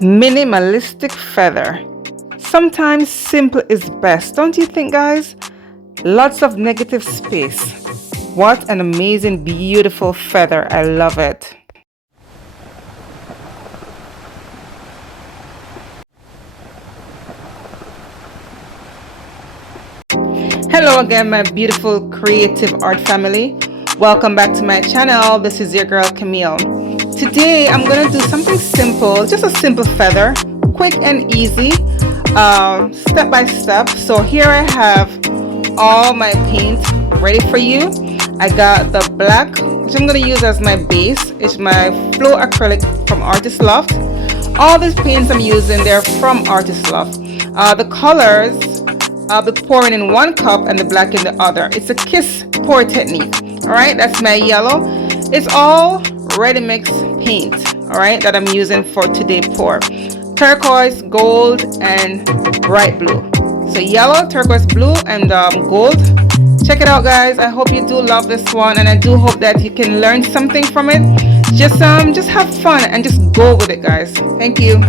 Minimalistic feather. Sometimes simple is best, don't you think, guys? Lots of negative space. What an amazing, beautiful feather. I love it. Hello again, my beautiful creative art family. Welcome back to my channel. This is your girl Camille. Today I'm gonna do something simple, just a simple feather, quick and easy, step by step. So here I have all my paint ready for you. I got the black, which I'm gonna use as my base. It's my Flow Acrylic from Artist Loft. All these paints I'm using, they're from Artist Loft. The colors, I'll be pouring in one cup and the black in the other. It's a kiss pour technique. All right, that's my yellow. It's all ready mix paint, all right, that I'm using for today pour. Turquoise, gold, and bright blue. So yellow, turquoise, blue, and gold. Check it out, guys. I hope you do love this one, and I do hope that you can learn something from it. Just have fun and just go with it, guys. Thank you.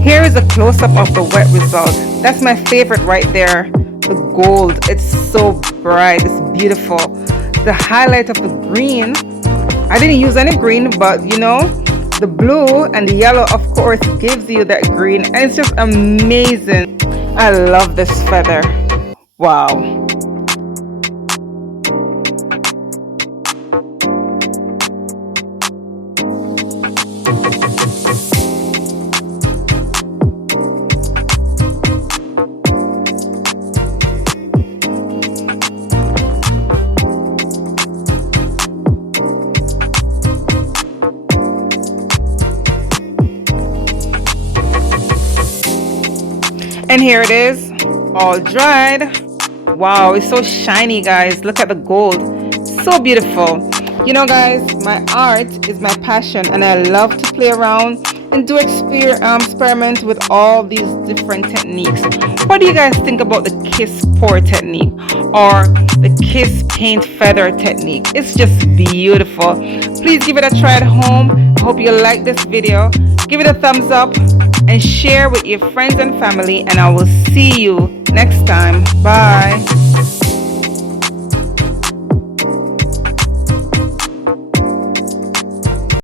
Here is a close-up of the wet result. That's my favorite right there. The gold, it's so bright, it's beautiful. The highlight of the green, I didn't use any green, but you know, the blue and the yellow of course gives you that green, and it's just amazing. I love this feather. Wow. And here it is, all dried. Wow, it's so shiny, guys. Look at the gold. So beautiful. You know, guys, my art is my passion, and I love to play around and do experiment with all these different techniques. What do you guys think about the kiss pour technique or the kiss paint feather technique? It's just beautiful. Please give it a try at home. I hope you like this video. Give it a thumbs up and share with your friends and family, and I will see you next time. Bye.